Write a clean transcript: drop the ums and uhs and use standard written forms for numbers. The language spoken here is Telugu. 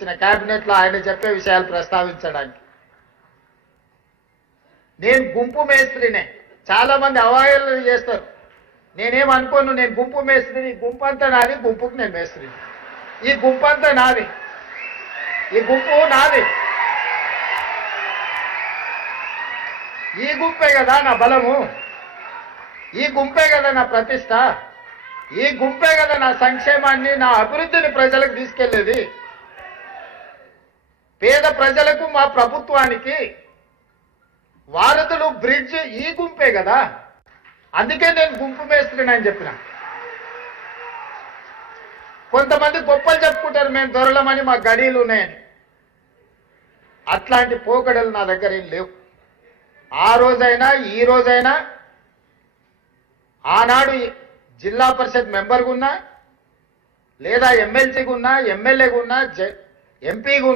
పిలిపించిన కేబినెట్లో ఆయన చెప్పే విషయాలు ప్రస్తావించడానికి. నేను గుంపు మేస్త్రినే. చాలా మంది అవాయిలు చేస్తారు. నేనేమనుకోను, నేను గుంపు మేస్త్రిని. ఈ గుంపు అంతా నాది, గుంపుకు నేను మేస్త్రిని. ఈ గుంపు అంతా నాది, ఈ గుంపు నాది. ఈ గుంపే కదా నా బలము, ఈ గుంపే కదా నా ప్రతిష్ట, ఈ గుంపే కదా నా సంక్షేమాన్ని, నా అభివృద్ధిని ప్రజలకు తీసుకెళ్లేది. పేద ప్రజలకు, మా ప్రభుత్వానికి వారధులు, బ్రిడ్జ్ ఈ గుంపే కదా. అందుకే నేను గుంపు మేస్త్రిని అని చెప్పిన. కొంతమంది గొప్పలు చెప్పుకుంటారు, మేము దొరలమని, మా గడీలు ఉన్నాయని. అట్లాంటి పోకడలు నా దగ్గర ఏం లేవు. ఆ రోజైనా ఈ రోజైనా, ఆనాడు జిల్లా పరిషత్ మెంబర్గా ఉన్నా, లేదా ఎమ్మెల్సీగా ఉన్నా, ఎమ్మెల్యేగా ఉన్నా, ఎంపీగా